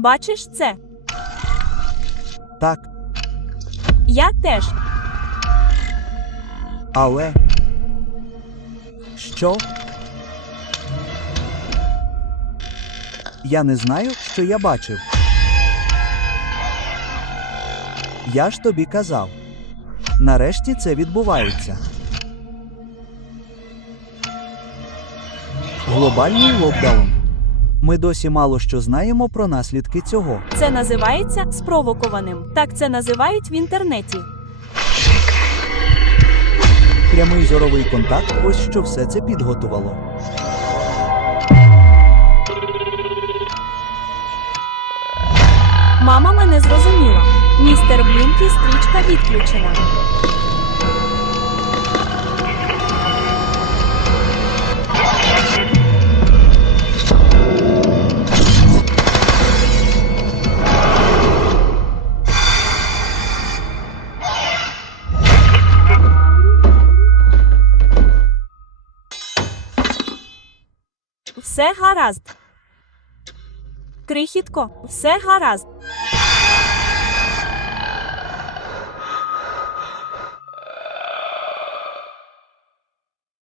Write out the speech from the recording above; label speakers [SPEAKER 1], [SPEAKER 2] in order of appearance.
[SPEAKER 1] Бачиш це?
[SPEAKER 2] Так,
[SPEAKER 1] Я теж.
[SPEAKER 2] але. Що? Я не знаю, що я бачив. Я ж тобі казав. Нарешті це відбувається. Глобальний локдаун. Ми досі мало що знаємо про наслідки цього.
[SPEAKER 1] Це називається спровокованим. Так це називають в інтернеті.
[SPEAKER 2] Прямий зоровий контакт ось що все це підготувало.
[SPEAKER 1] Мама мене зрозуміла. Містер Блінкі стрічка відключена. Все гаразд. Крихітко, все гаразд.